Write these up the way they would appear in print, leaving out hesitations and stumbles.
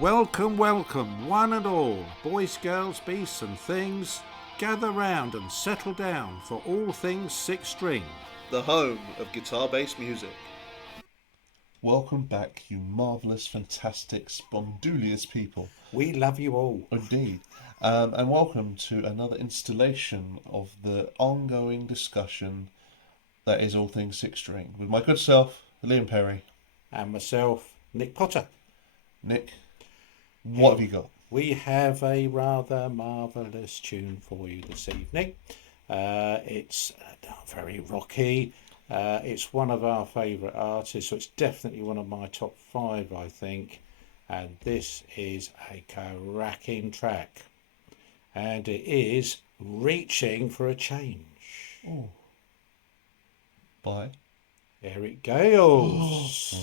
Welcome, welcome, one and all, boys, girls, beasts and things, gather round and settle down for all things six string. The home of guitar-based music. Welcome back, you marvellous, fantastic, spondulious people. We love you all. Indeed. And welcome to another installation of the ongoing discussion that is All Things Six String, with my good self, Liam Perry. And myself, Nick Potter. Nick, what have you got? We have a rather marvellous tune for you this evening. It's very rocky. It's one of our favourite artists, so it's definitely one of my top five, I think. And this is a cracking track. And it is Reaching for a Change. Oh. By Eric Gales.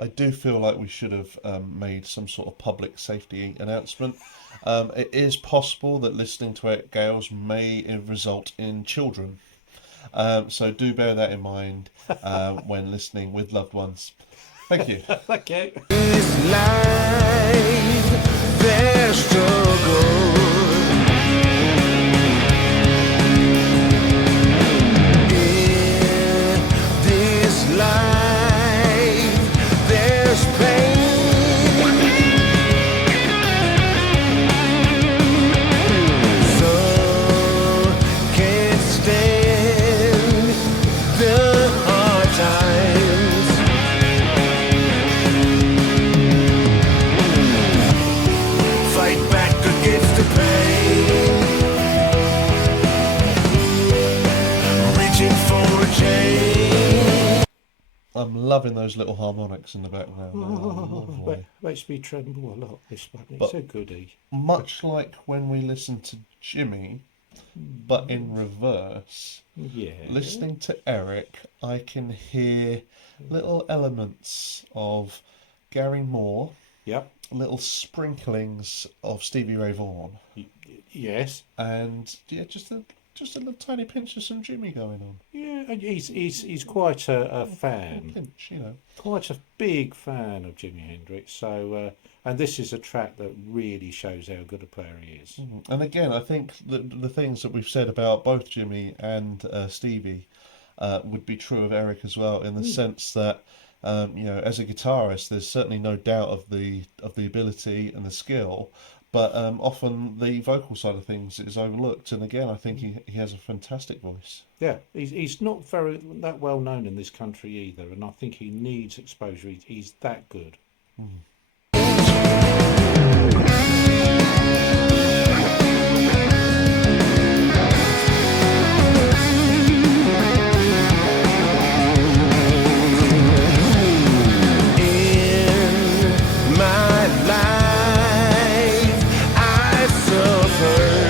I do feel like we should have made some sort of public safety announcement. It is possible that listening to Eric Gales may result in children. So do bear that in mind when listening with loved ones. Thank you. Thank you. This life, their struggle. In this life, there's pain. Some can't stand the hard times. Fight back against the pain, reaching for a change. I'm loving those little harmonics in the background. Lovely. Makes me tremble a lot, this one. It's But- a goodie. Much like when we listen to Jimmy, but in reverse. Yeah. Listening to Eric, I can hear little elements of Gary Moore, Yep. little sprinklings of Stevie Ray Vaughan, Yes. and yeah, just a little tiny pinch of some Jimmy going on. Yeah, and he's quite a fan, Pinch, you know. quite a big fan of Jimi Hendrix. So, and this is a track that really shows how good a player he is. And again, I think the things that we've said about both Jimmy and Stevie would be true of Eric as well, in the sense that as a guitarist, there's certainly no doubt of the ability and the skill, but often the vocal side of things is overlooked. And again, I think he has a fantastic voice. Yeah, he's not that well known in this country either, and I think he needs exposure. He's that good. In my life, I've suffered.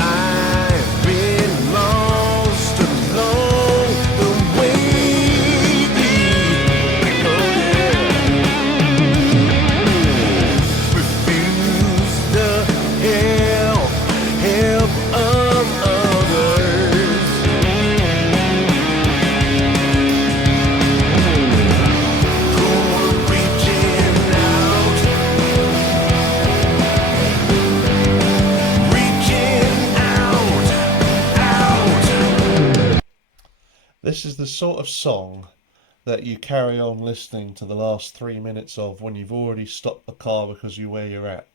I've been lost along the way. Oh yeah. Refuse the help of others. This is the sort of song that you carry on listening to the last 3 minutes of when you've already stopped the car because you're where you're at.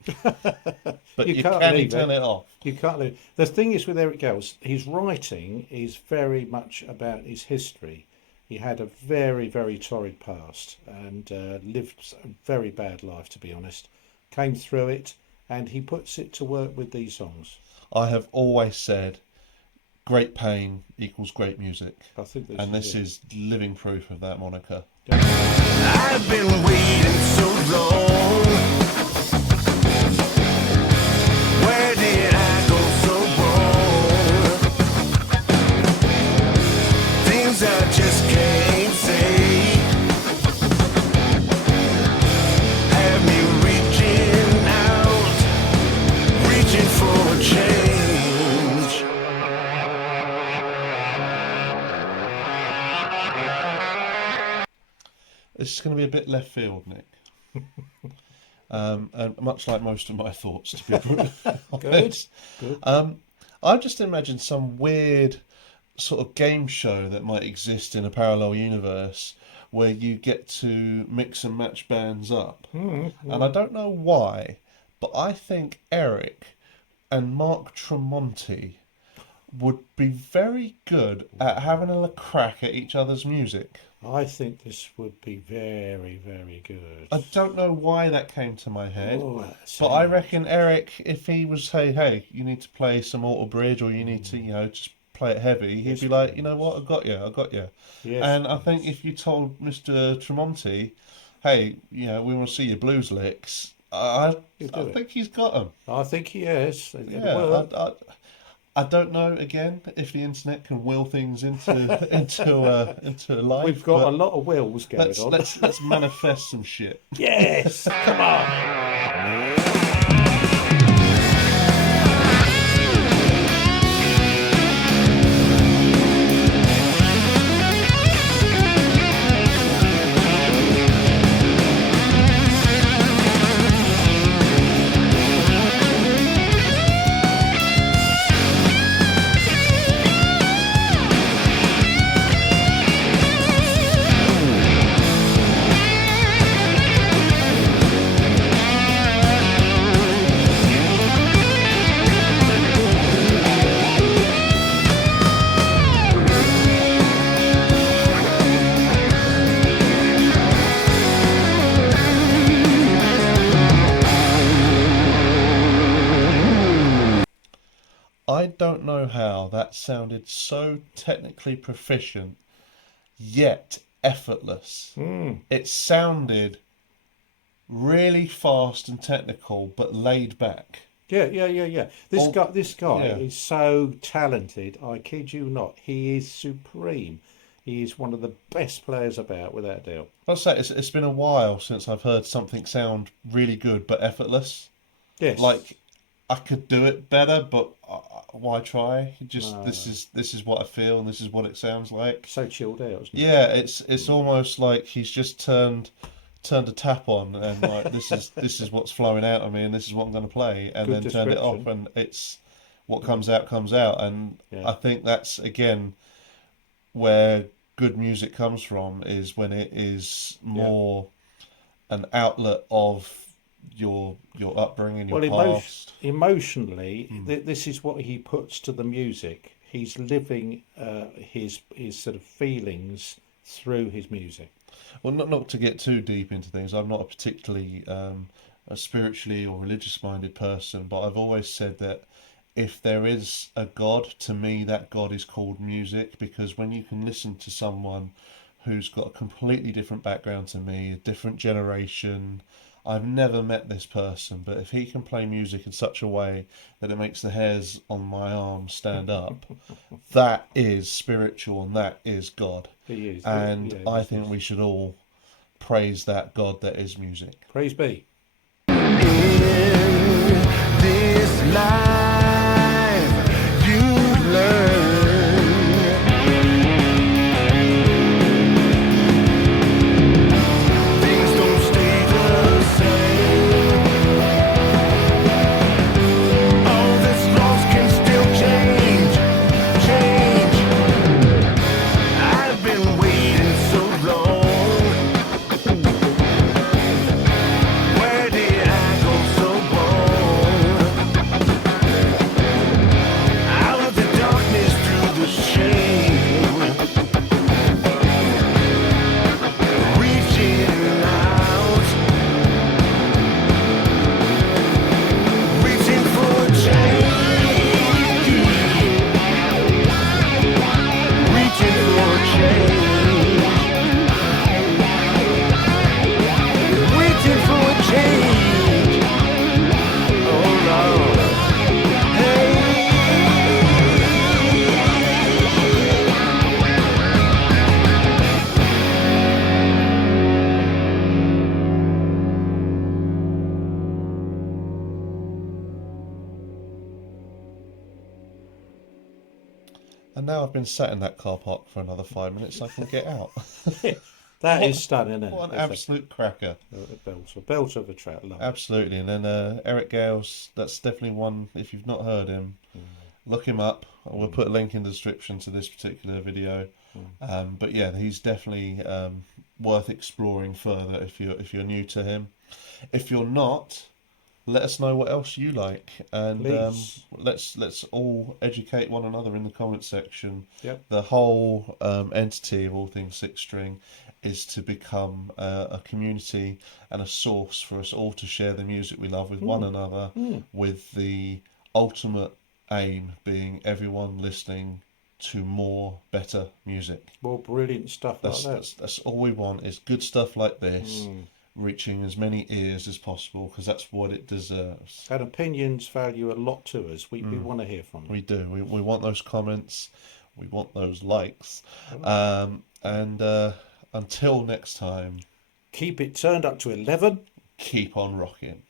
But You you can't can leave turn it. it off. You can't live. The thing is with Eric Gales, his writing is very much about his history. He had a very, very torrid past and lived a very bad life, to be honest. Came through it, and he puts it to work with these songs. I have always said great pain equals great music. I think this And is this it. is living proof of that moniker. I've been waiting so long. Where did I go so wrong? Things I just can't say. Have me reaching out, reaching for a change. This is going to be a bit left field, Nick. And much like most of my thoughts, to be brutally honest. Good. I just imagine some weird sort of game show that might exist in a parallel universe where you get to mix and match bands up. And I don't know why, but I think Eric and Mark Tremonti would be very good at having a crack at each other's music. I think this would be very, very good. I don't know why that came to my head, Oh, but I reckon Eric, if he was hey, you need to play some Alter Bridge, or you need to, just play it heavy, he'd be like, you know what, I got you. Yes. And I think if you told Mr. Tremonti, hey, we want to see your blues licks, I think he's got them. I think he is. Yeah, Well, I don't know again if the internet can will things into life. we've got but a lot of wills going let's on. let's manifest some shit. Yes, come on. I don't know how that sounded so technically proficient, yet effortless. It sounded really fast and technical, but laid back. Yeah. This guy yeah. is so talented. I kid you not. He is supreme. He is one of the best players about, without doubt. I'll say it's been a while since I've heard something sound really good but effortless. Yes. Like I could do it better, but why try? This is what I feel, and this is what it sounds like. So chilled out, isn't it? Yeah, it's almost like he's just turned a tap on, and like this is what's flowing out of me, and this is what I'm going to play, and Good then turned it off, description. and it's what comes out, and Yeah. I think that's again where good music comes from, is when it is more an outlet of your upbringing, your past. Emotionally, this is what he puts to the music. He's living his sort of feelings through his music. Well, not to get too deep into things, I'm not a particularly a spiritually or religious minded person, but I've always said that if there is a God, to me that God is called music, because when you can listen to someone who's got a completely different background to me, a different generation, I've never met this person, but if he can play music in such a way that it makes the hairs on my arm stand up, that is spiritual and that is God. He is. And Yeah, I this think is- we should all praise that God that is music. Praise be. This life you learn. Things don't stay the same. All that's lost can still change. I've been waiting so long. Where did I go so wrong? Out of the darkness And now I've been sat in that car park for another 5 minutes. I can get out. That What- is stunning, isn't it? What an It's absolute cracker! a belt of a track. Love it. Absolutely. And then Eric Gales, that's definitely one. If you've not heard him, look him up. We'll put a link in the description to this particular video. But yeah, he's definitely worth exploring further if you're new to him. If you're not, let us know what else you like, and Please. let's all educate one another in the comment section. Yep. The whole entity of All Things Six String is to become a community and a source for us all to share the music we love with one another, with the ultimate aim being everyone listening to more better music. More brilliant stuff like that. That's all we want, is good stuff like this reaching as many ears as possible, because that's what it deserves. And opinions value a lot to us. We want to hear from you. We do. We want those comments. We want those likes. And until next time, Keep it turned up to 11. keep on rocking.